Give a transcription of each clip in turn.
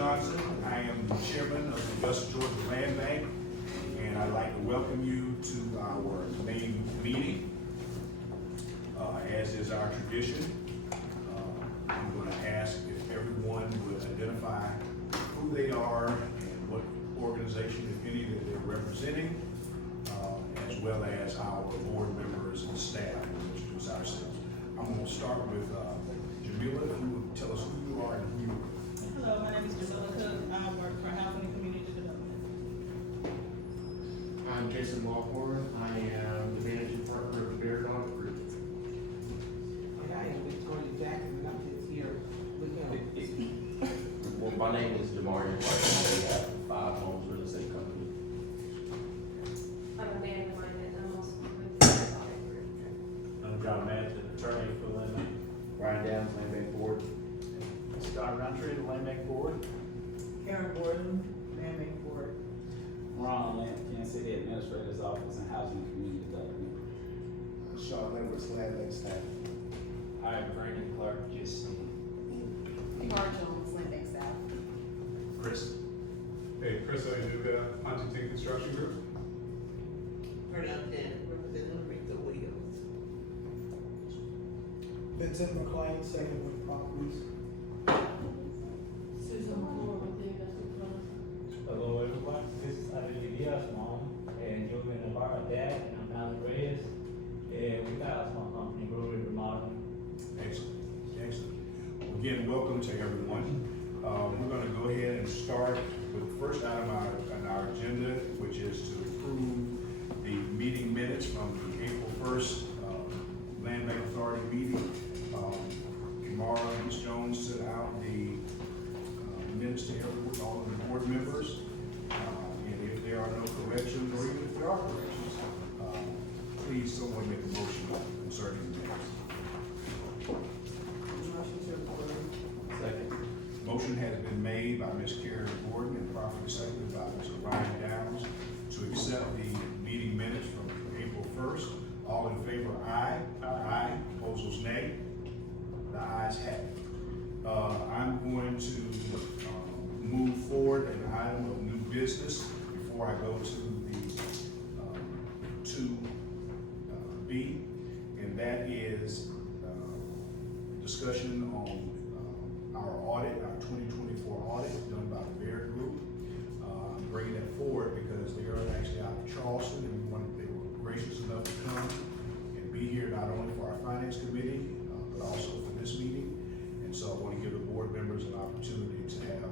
Johnson. I am the chairman of the Augusta, Georgia Land Bank, and I'd like to welcome you to our main meeting. As is our tradition, I'm going to ask if everyone would identify who they are and what organization, if any, that they're representing, as well as our board members and staff. We'll introduce ourselves. I'm going to start with Jamila. If you would tell us who you are and who you are. Hello, my name is Jamila Cook. I work for Housing and Community Development. I'm Jason Walport. I am the managing partner of the Bear Dog Group. And I am Victoria Jackson, and I'm just here with him. Well, my name is Demario White. We have 5 homes real estate company. I'm Amanda Wyman, I'm also with the audit group. I'm John Madsen, attorney for the Land Bank. Ryan Downs, Land Bank Board. Scott Roundtree, the Land Bank Board. Karen Gordon, Land Bank Board. Ron Lampkin, City Administrator's Office and Housing and Community Development. Sean Edwards, Land Bank staff. Hi, Brandon Clark, GSC. Mark Jones, Land Bank staff. Chris. Hey, Chris Oyanuga, Huntington Construction Group. Representative Rita Williams. Vincent McLean, second with properties. Susan McClure with the investment fund. Hello everyone, this is Adelie Diaz, mom, and Julian Navarro, dad, and I'm Alan Reyes. And we got a small company, Brewery Remodeling. Excellent. Excellent. Well, again, welcome to everyone. We're going to go ahead and start with the first item on our agenda, which is to approve the meeting minutes from the April 1st Land Bank Authority meeting. Tomorrow, Ms. Jones sent out the minutes to everyone, all of the board members. And if there are no corrections, or even if there are corrections, please someone make a motion concerning the minutes. Motion to approve. Second. Motion has been made by Ms. Karen Gordon and properly seconded by Mr. Ryan Downs to accept the meeting minutes from April 1st. All in favor, aye. Aye. Opposals, nay. The ayes have it. I'm going to move forward an item of new business before I go to the 2B, and that is discussion on our audit, our 2024 audit done by the Bear Group. I'm bringing that forward because they are actually out of Charleston, and they were gracious enough to come and be here not only for our finance committee, but also for this meeting. And so I want to give the board members an opportunity to have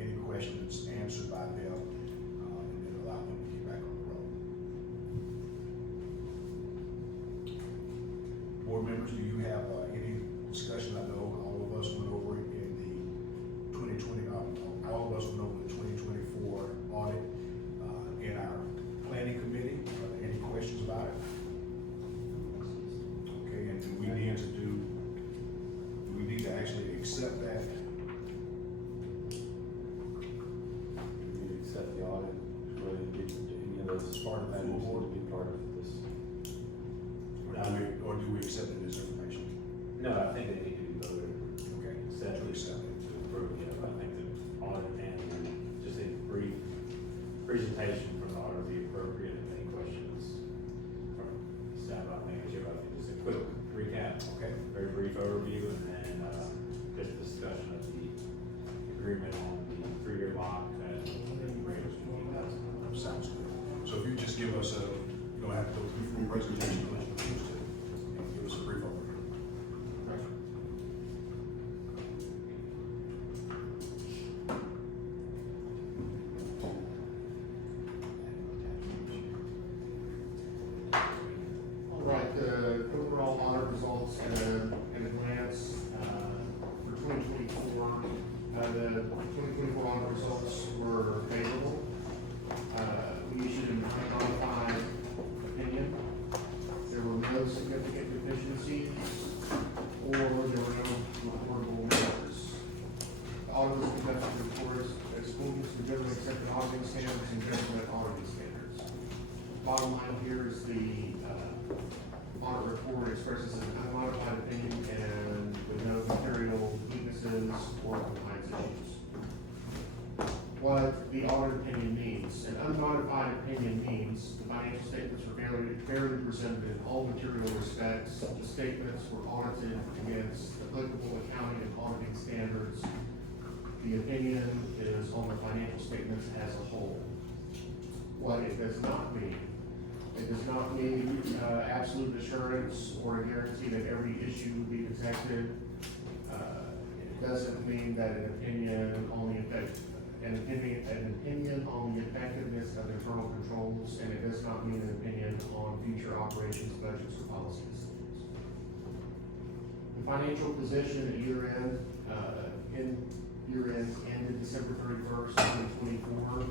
any questions answered by them, and then allow them to get back on the road. Board members, do you have any discussion? I know all of us went over it in the 2020, all of us went over the 2024 audit in our planning committee. Are there any questions about it? Okay, and do we need to actually accept that? We accept the audit, whether it be any of those Part of that board board? to be part of this. Or do we accept it as information? No, I think they need to be voted, Okay, set to to accept it. approve, yeah, I think the audit and just a brief presentation from the audit would be appropriate, and any questions from staff, I think, just a quick recap, Okay. very brief overview, and then, just discussion of the agreement on the 3-year lock at the rate of $20,000. Sounds good. So if you just give us you don't have to go through full presentation unless you choose to, and give us a brief overview. All right, the overall audit results at a glance for 2024. The 2024 audit results were favorable. We issued an unmodified opinion. There were no significant deficiencies, or there were no reportable errors. The audit was conducted in accordance with generally accepted auditing standards and government auditing standards. Bottom line here is the audit report expresses an unmodified opinion and with no material weaknesses or compliance issues. what the audit opinion means. An unmodified opinion means the financial statements are fairly presented in all material respects. The statements were audited against applicable accounting and auditing standards. The opinion is on the financial statements as a whole. What it does not mean, it does not mean absolute assurance or a guarantee that every issue will be detected. It doesn't mean that an opinion on the effectiveness of internal controls, and it does not mean an opinion on future operations, budgets, or policies. The financial position at year-end, ended December 31st, 2024.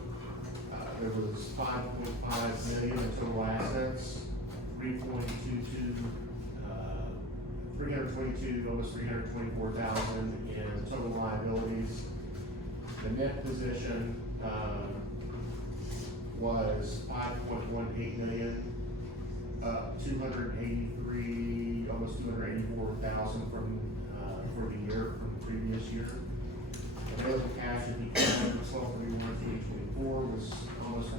There was $5.5 million in total assets, almost $324,000 in total liabilities. The net position, was $5.18 million, up almost $284,000 for the year, from the previous year. Available cash at the end of 12/31/2024 was almost $161,000.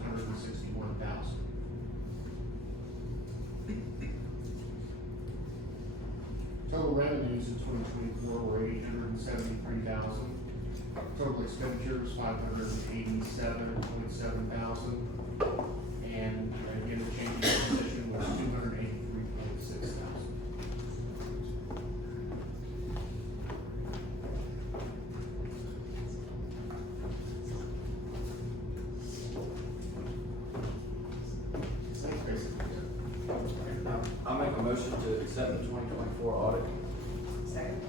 Total revenues in 2024 were $873,000. Total expenditures, $587,700. And again, the change in position was $283,600. That's basically it. I'll make a motion to accept the 2024 audit. Second.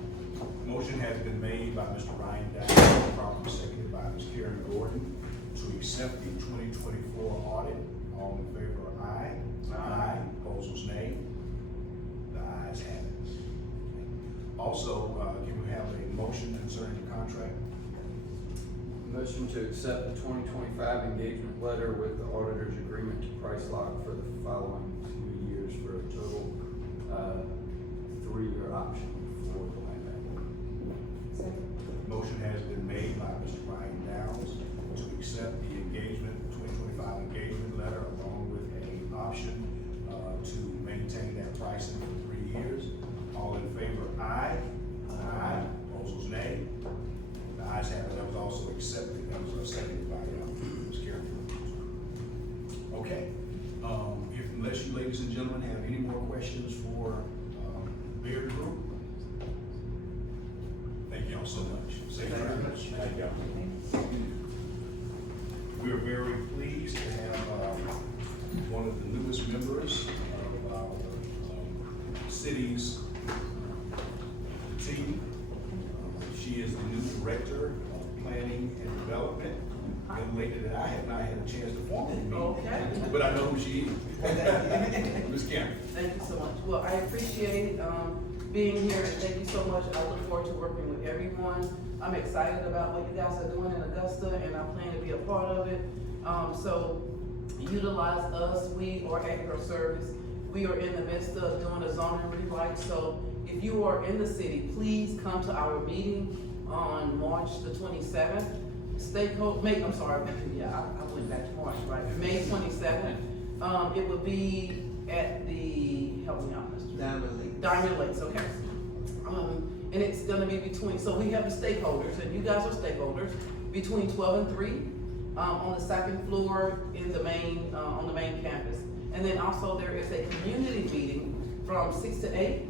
Motion has been made by Mr. Ryan Downs, properly seconded by Ms. Karen Gordon, to accept the 2024 audit. All in favor, aye. Aye. Opposers, nay. The ayes have it. Also, can we have a motion concerning the contract? Motion to accept the 2025 engagement letter with the auditor's agreement to price lock for the following 2 years for a total 3-year option for the land bank. Motion has been made by Mr. Ryan Downs to accept the 2025 engagement letter along with an option to maintain that pricing for 3 years. All in favor, aye. Aye. Opposers, nay. The ayes have it. That was also accepted. That was seconded by Ms. Karen. Okay. Unless you ladies and gentlemen have any more questions for Beard Group. Thank y'all so much. Say Thank you very much. Thank you. We are very pleased to have one of the newest members of our city's team. She is the new director of planning and development. A lady that I have not had a chance to formally meet. Okay. But I know who she is. Ms. Karen. Thank you so much. Well, I appreciate being here, and thank you so much. I look forward to working with everyone. I'm excited about what you guys are doing in Augusta, and I plan to be a part of it. So utilize us. We are at your service. We are in the midst of doing a zoning rewrite. So if you are in the city, please come to our meeting on March the 27th. I'm sorry, yeah, I went back to March, right? May 27th. It will be at the, help me out, Mr. Diamond Lakes, okay. And it's gonna be so we have the stakeholders, and you guys are stakeholders, between 12 and 3, on the second floor in the main, on the main campus. And then also there is a community meeting from 6 to 8,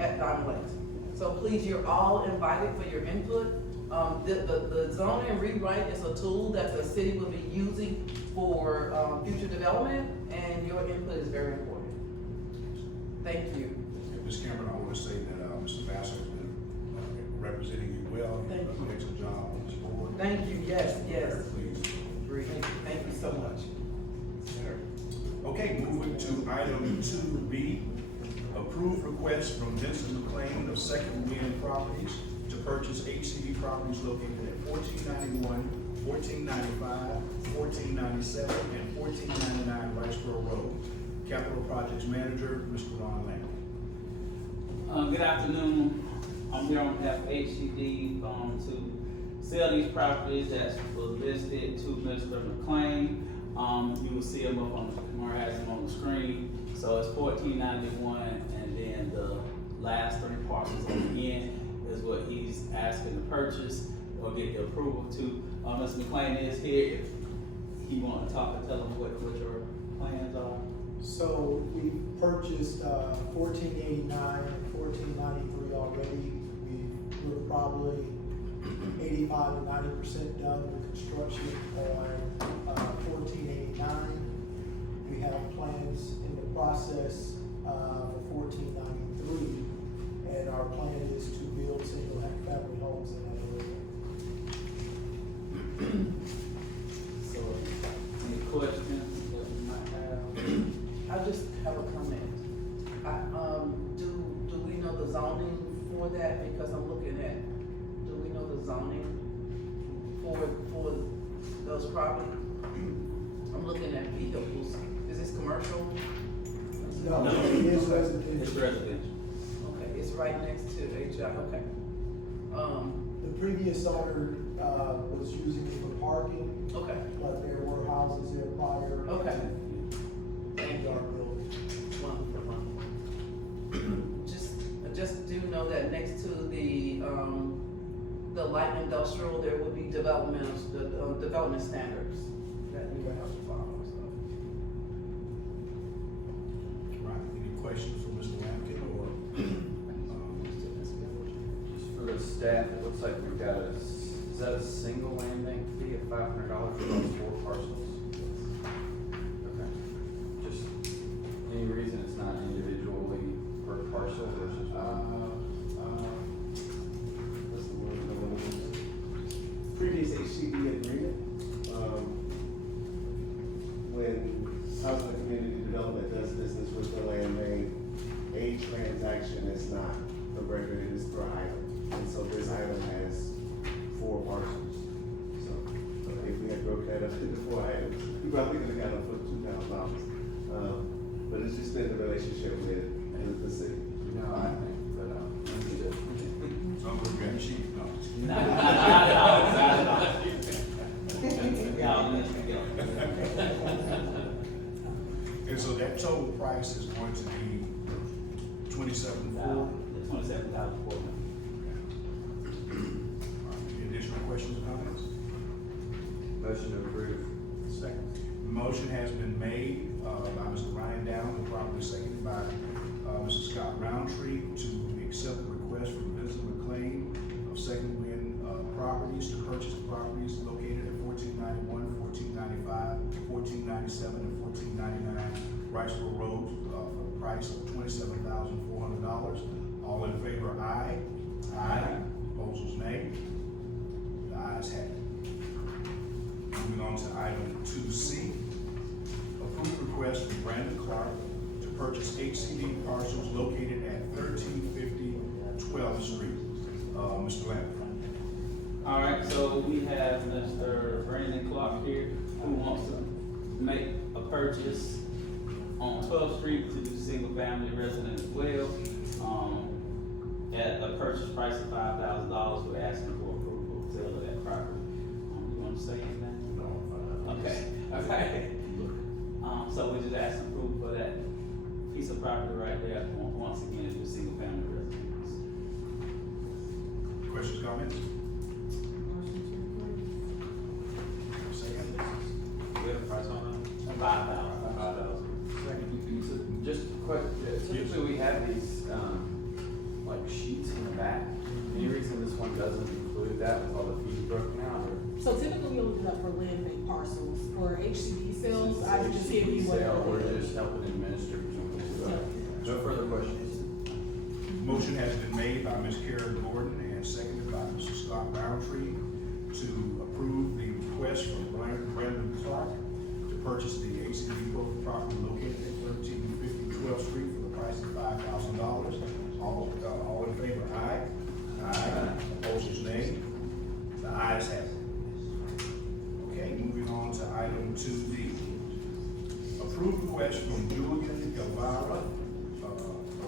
at Diamond Lakes. So please, you're all invited for your input. The zoning rewrite is a tool that the city will be using for, future development, and your input is very important. Thank you. Ms. Cameron, I want to say that Mr. Bassett has been representing you well. Thank You've done an excellent job on this board. Thank you, yes. Very pleased. Thank you so much. Okay, moving to item 2B, approved request from Vincent McLean of Second Wind Properties to purchase HCD properties located at 1491, 1495, 1497, and 1499 Riceboro Road. Capital Projects Manager, Mr. Ron Lamb. Good afternoon. I'm here on behalf of HCD, to sell these properties that was listed to Mr. McLean. You will see them up on, Kamara has them on the screen. So it's 1491, and then the last 3 parcels on the end is what he's asking to purchase or get the approval to. Mr. McLean is here. If he want to talk and tell them what your plans are. So we purchased, 1489 and 1493 already. We're probably 85 to 90% done with construction on, 1489. We have plans in the process, for 1493, and our plan is to build single-family homes in that area. So, any questions that we might have? I just have a comment. Do we know the zoning for that? Because I'm looking at, do we know the zoning for those properties? I'm looking at vehicles. Is this commercial? No, No. it is It's residential. residential. Okay, it's right next to HI, okay. The previous owner, was using it for parking, Okay, but there were houses there prior. okay. Thank you. Yard building. Wonderful. Just do know that next to the light industrial, there will be development standards that you will have to follow, so. Right, any questions for Mr. Lampkin or? Just for the staff, it looks like we've got is that a single land bank fee of $500 for those 4 parcels? Okay. Just any reason it's not individually per parcel versus one? What's the word? Previous HCD agreement, when Housing and Community Development does business with the land bank, a transaction is not a record, it is per item. And so this item has 4 parcels. So if we had broke that up into 4 items, we probably could have got them for $2,000. But it's just been the relationship with the city. No, I think, but understood. So I'm looking at sheet, no. No. Y'all, let's go. And so that total price is going to be $27,400. $27,400. Any additional questions or comments? Motion to approve. Second. Motion has been made, by Mr. Ryan Down, and properly seconded by, Mr. Scott Roundtree to accept the request from Vincent McLean of Second Wind, Properties to purchase the properties located at 1491, 1495, 1497, and 1499 Riceville Road, for the price of $27,400. All in favor, aye. Aye. Opposers, nay. The ayes have it. Moving on to item 2C. Approved request from Brandon Clark to purchase HCD parcels located at 1350 12th Street. Mr. Lambert. All right, so we have Mr. Brandon Clark here who wants to make a purchase on 12th Street to do single-family resident as well. At a purchase price of $5,000, we're asking for approval of sale of that property. You want to say anything? No, Okay, okay. So we just asking approval for that piece of property right there, once again, to do single-family residence. Questions, comments? Second. We have a price on that? $5,000. So just a question, typically we have these, like sheets in the back. Any reason this one doesn't include that with all the fees broken out, or? So typically we look it up for land bank parcels. For HCD sales, I would just see if you want. Sale, we're just helping administer. No further questions. Motion has been made by Ms. Karen Gordon and seconded by Mr. Scott Roundtree to approve the request from Brandon Clark to purchase the HCD property located at 1350 12th Street for the price of $5,000. All in favor, aye. Aye. Opposers, nay. The ayes have it. Okay, moving on to item 2D. Approved request from Julian Guevara,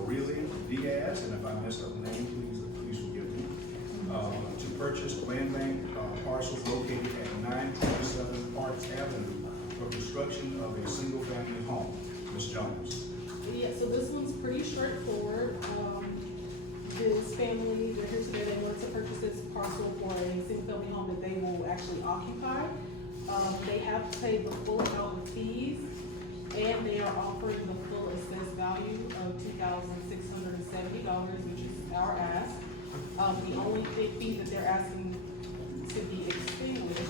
Aurelia Diaz, and if I messed up the name, please forgive me, to purchase land bank parcels located at 927 Parks Avenue for construction of a single-family home. Ms. Jones. Yeah, so this one's pretty straightforward. This family, they're here today, they wanted to purchase this parcel for a single-family home that they will actually occupy. They have paid the full amount of fees, and they are offering the full assessed value of $2,670, which is our ask. The only fee that they're asking to be extinguished,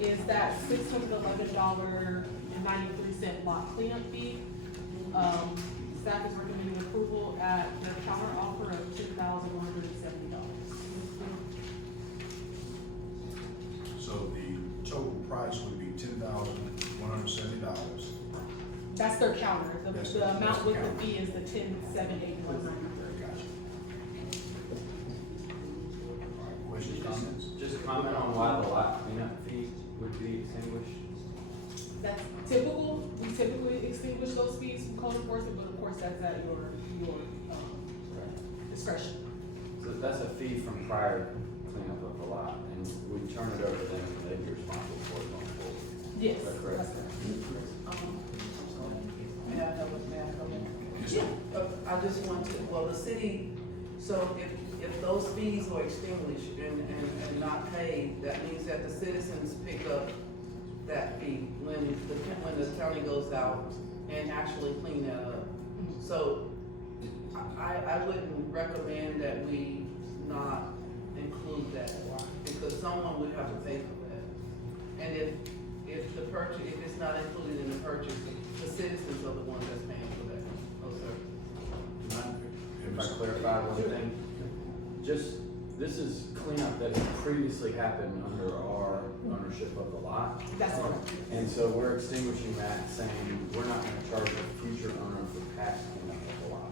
is that $611.93 lot cleanup fee. Staff is recommending approval at their counter offer of $10,170. So the total price would be $10,170. That's their counter. That's The the amount with counter. the fee is the $10,781.93. Gotcha. All right, questions, comments? Just comment on why the lot cleanup fee would be extinguished. That's typical. We typically extinguish those fees from code enforcement, but of course that's at your discretion. So that's a fee from prior cleanup of the lot, and we turn it over to them, and they'd be responsible for it going forward. Yes, Is that correct? that's correct. May I come in? Yes, Yeah. ma'am. I just want to, well, the city, so if those fees are extinguished and not paid, that means that the citizens pick up that fee when the county goes out and actually clean that up. So I wouldn't recommend that we not include that, because someone would have to pay for that. And if the purchase, if it's not included in the purchase, the citizens are the ones that's paying for that. Oh, sir. If I clarify one thing, just, this is cleanup that has previously happened under our ownership of the lot. That's correct. And so we're extinguishing that, saying we're not gonna charge the future owner for past cleanup of the lot.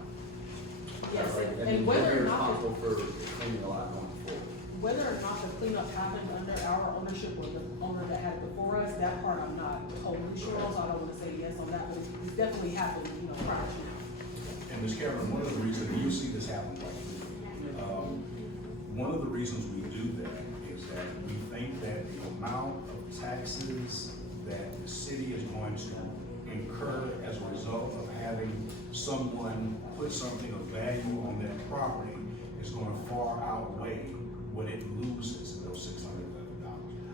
Yes, Right? and then whether we're or not, responsible for cleaning the lot going forward. whether or not the cleanup happened under our ownership or the owner that had it before us, that part I'm not totally sure on, so I don't wanna say yes on that, but it's definitely happened, prior to. And Ms. Cameron, one of the reasons, you see this happen quite frequently. One of the reasons we do that is that we think that the amount of taxes that the city is going to incur as a result of having someone put something of value on that property is going to far outweigh what it loses in those $611.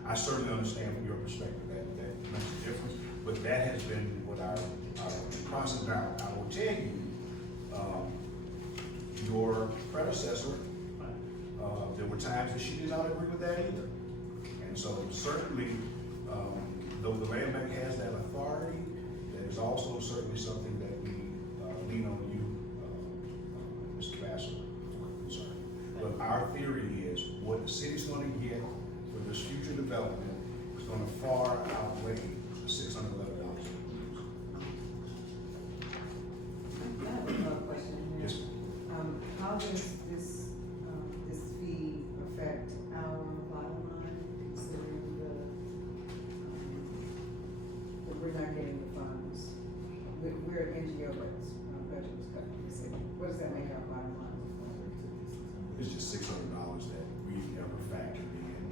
I certainly understand from your perspective that makes a difference, but that has been what our process. Now, I will tell you, your predecessor, there were times that she did not agree with that either. And so certainly, though the land bank has that authority, there's also certainly something that we lean on you, Mr. Bassler, for concern. But our theory is what the city's gonna get for this future development is gonna far outweigh the $611. I have another question here. Yes, How does this fee affect our bottom line, considering we're not getting the funds? We're an NGO, but budget was cut from the city. What does that make our bottom line look like? it's just $600 that we never factored in.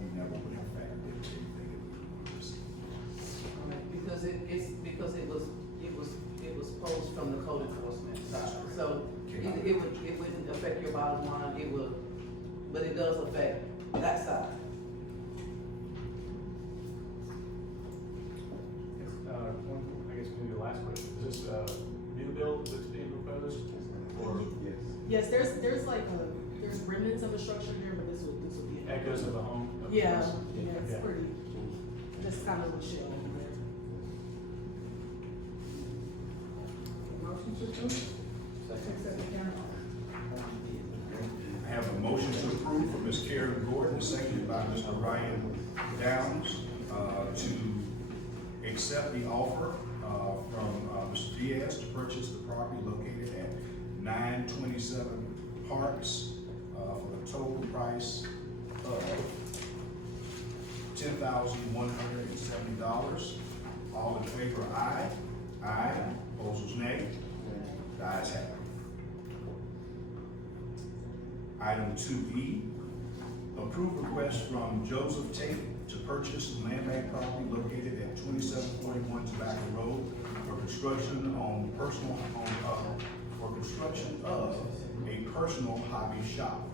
We never would have factored in anything that we would receive. Because it was posed from the code enforcement side. So it wouldn't affect your bottom line, it would, but it does affect that side. I guess maybe the last question, is this a new build that's being proposed? Or Yes. Yes, there's remnants of a structure here, but this would be. echoes of the home? Yeah, it's Yeah. pretty, just kind of a shell over there. Motion to approve? Accept the counter offer. I have a motion to approve from Ms. Karen Gordon, seconded by Mr. Ryan Downs, to accept the offer from Mr. Diaz to purchase the property located at 927 Parks for the total price of $10,170. All in favor, aye. Aye. Opposers, nay. The ayes have it. Item 2E, approve request from Joseph Tate to purchase land bank property located at 2741 Tobacco Road for construction of a personal hobby shop.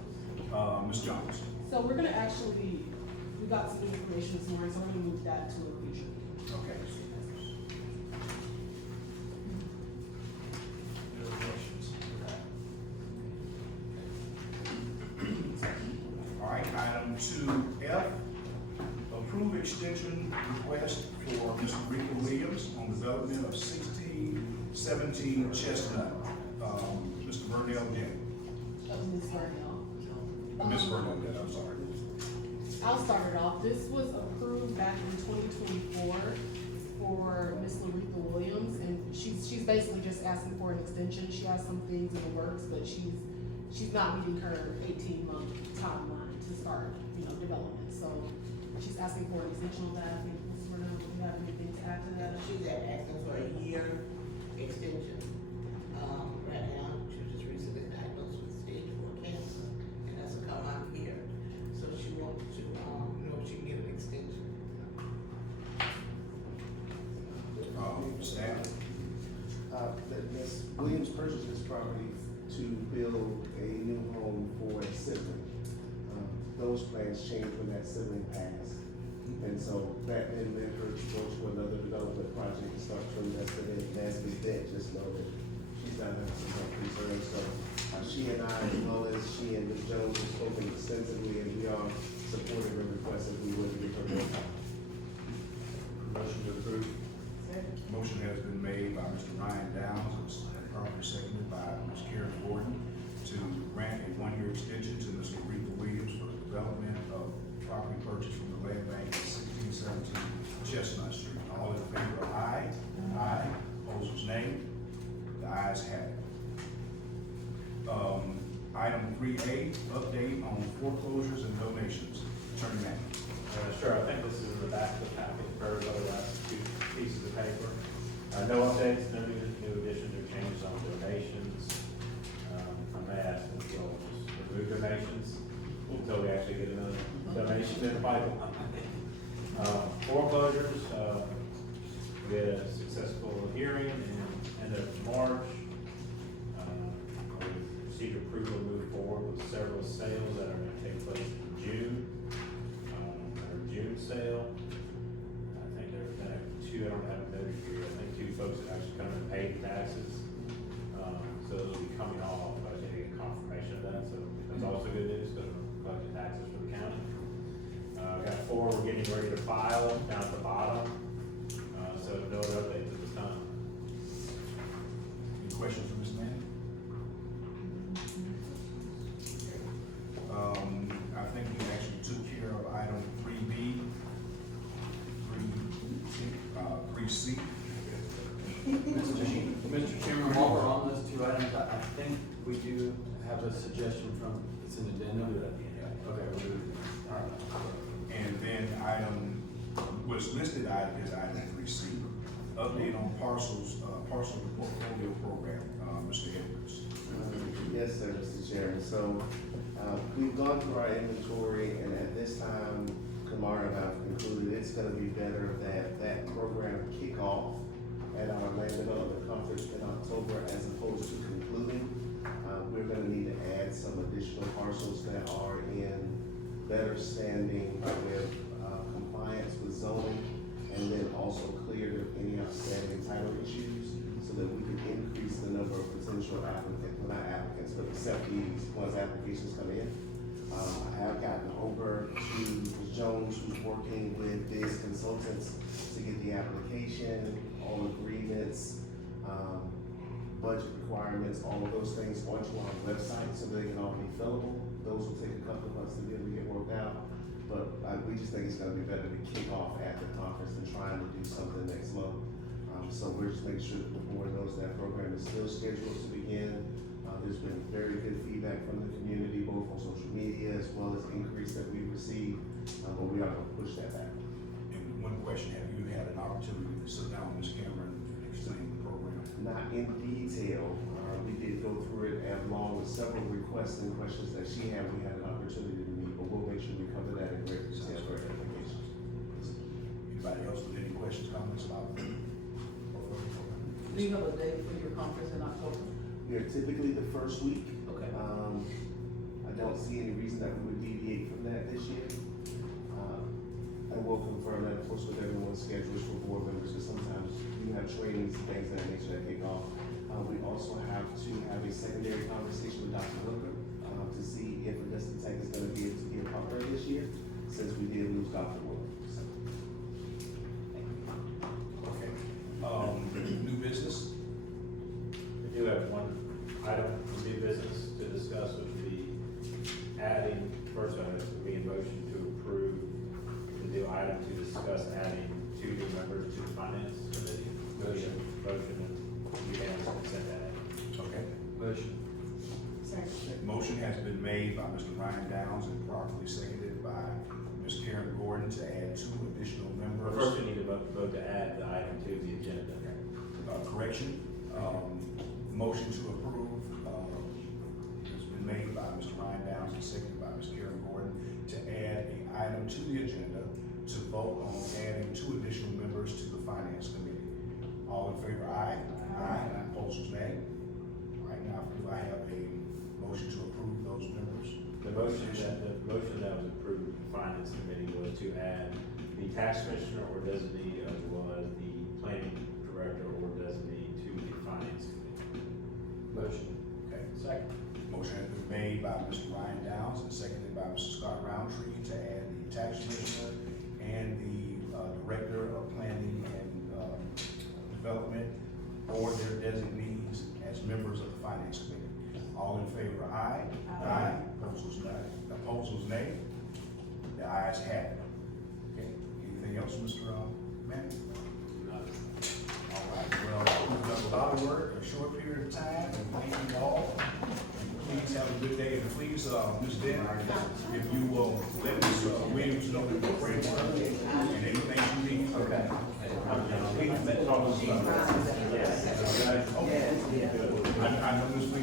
Ms. Jones. So we're gonna actually, we got some new information this morning, so we're gonna move that to a future. Okay. Any questions? All right, item 2F, approve extension request for Mr. Rita Williams on development of 1617 Chestnut. Mr. Burnell Dent. Ms. Burnell. Ms. Burnell Dent, I'm sorry. I'll start it off. This was approved back in 2024 for Miss Laretha Williams, and she's basically just asking for an extension. She has some things in the works, but she's not meeting her 18-month timeline to start, development. So she's asking for an extension on that. I think Ms. Burnell, do you have anything to add to that? She's asking for a year extension. Right now, she was just recently diagnosed with stage 4 cancer, and that's a come out here. So she wants to, know if she can get an extension. Staff. That Ms. Williams purchased this property to build a new home for a sibling. Those plans changed when that sibling passed. And so that then led her to go to another development project and start to invest in it. And as we did, just know that she's not having some health concerns. So she and I, as well as she and Ms. Jones, have spoken extensively, and we are supporting her request if we would give her more time. Motion to approve. Motion has been made by Mr. Ryan Downs, and properly seconded by Ms. Karen Gordon to grant a one-year extension to Ms. Aretha Williams for the development of property purchased from the land bank at 1617 Chestnut Street. All in favor, aye. Aye. Opposers, nay. The ayes have it. Item 3A, update on foreclosures and donations. Attorney Manning. Sure, I think this is in the back of the packet for the last two pieces of paper. No updates, no new additions or changes on donations. I may ask them if you'll just remove donations until we actually get another donation in the pipeline. Foreclosures, we had a successful hearing in end of March. We received approval to move forward with several sales that are going to take place in June. June sale. I think there's been two, I don't have a note here, I think two folks have actually come and paid taxes. So those will be coming off, I just need to get confirmation of that, so that's also good news, because we're collecting taxes for the county. Got four, we're getting ready to file down at the bottom, so no other updates at this time. Any questions for Ms. Manning? I think we actually took care of item 3B, 3C. Mr. Chairman, while we're on those two items, I think we do have a suggestion from, it's an addendum. Okay, we'll do it. All right. And then item, what's listed item is item 3C, update on parcel portfolio program, Mr. Edwards. Yes, sir, Mr. Chairman. So, we've gone through our inventory, and at this time, Kamara and I have concluded it's gonna be better that program kick off at our land development conference in October as opposed to concluding. We're gonna need to add some additional parcels that are in better standing with compliance with zoning, and then also cleared of any outstanding title issues, so that we can increase the number of potential applicants, well, not applicants, but acceptees once applications come in. I have gotten over to Ms. Jones, who's working with Biz Consultants to get the application, all agreements, budget requirements, all of those things onto our website so they can all be fillable. Those will take a couple of months to be able to get worked out, but we just think it's gonna be better to kick off at the conference than trying to do something next month. So we're just making sure that the board knows that program is still scheduled to begin. There's been very good feedback from the community, both on social media as well as increase that we've received, but we are gonna push that back. And one question, have you had an opportunity to sit down with Ms. Cameron and explain the program? Not in detail, we did go through it and along with several requests and questions that she had, we had an opportunity to meet, but we'll make sure we cover that in great detail for her application. Anybody else with any questions, comments about the program? Do you have a date for your conference in October? We are typically the first week. Okay. I don't see any reason that we would deviate from that this year. I will confirm that, of course, with everyone's schedules for board members, because sometimes you have trainings, things of that nature that kick off. We also have to have a secondary conversation with Dr. Hooker, to see if Augusta Tech is gonna be able to be a partner this year, since we did lose Dr. Wood. So, Okay, new business? We do have one item of new business to discuss, which would be adding, first item would be a motion to approve the new item to discuss adding 2 new members to the finance committee. Motion and unanimous consent to add. Okay. Motion. Motion has been made by Mr. Ryan Downs and properly seconded by Ms. Karen Gordon to add 2 additional But members. first, we need to vote to add the item to the agenda. Correction, motion to approve, has been made by Mr. Ryan Downs and seconded by Ms. Karen Gordon to add an item to the agenda to vote on adding 2 additional members to the finance committee. All in favor, aye? Aye. And opposers, nay? All right, now, do I have a motion to approve those members? The motion that was approved in the finance committee was to add the tax commissioner or designee, as well as the planning director or designee to the finance committee. Motion. Okay. Second. Motion has been made by Mr. Ryan Downs and seconded by Mr. Scott Roundtree to add the tax commissioner and the director of planning and development or their designees as members of the finance committee. All in favor, aye? Aye. Opposers, nay? Opposers, nay? The ayes have it. Okay, anything else, Mr. Manning? All right, well, we've done a lot of work in a short period of time, and thank you all. Please have a good day, and please, Ms. Den, if you will let Ms. Williams know that we're praying for her and anything you need. Okay. I know Ms. Williams